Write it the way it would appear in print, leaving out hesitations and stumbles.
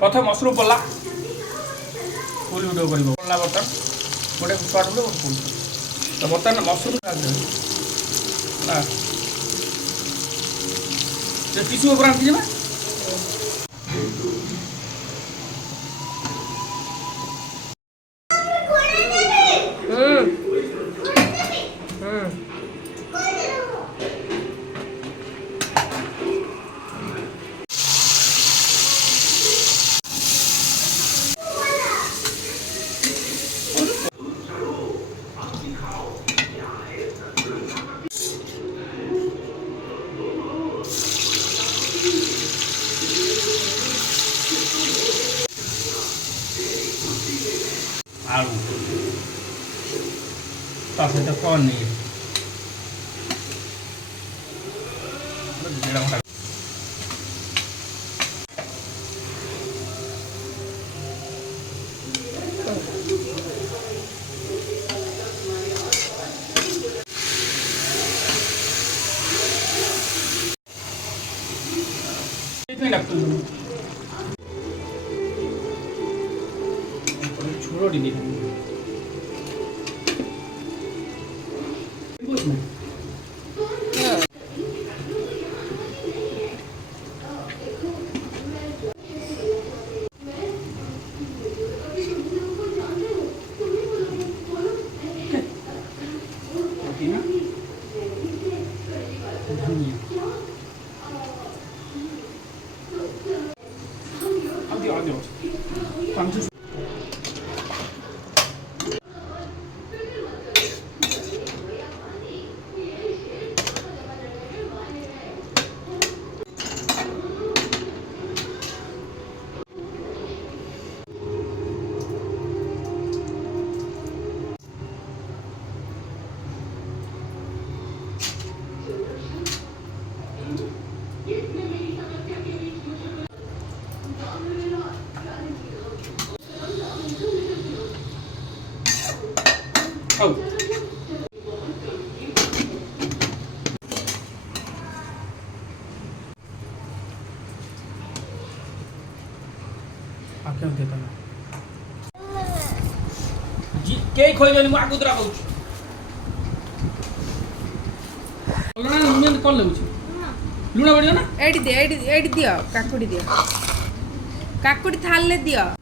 प्रथम मशरूम पड़ला full video कर बर्तन गोटे शॉर्ट वीडियो गोटे फुल तो बर्तन मशरूम टिश्यू ऊपर आंटी ना आलू सहित पनीर छोड़ दी Oh. आके देता ना जी के खोइबेनी मु आगुदरा कहू लुणा लुण कोन लेउछ लुणा बडियो ना एडी दियो काकुडी दियो काकुडी थाल ले दियो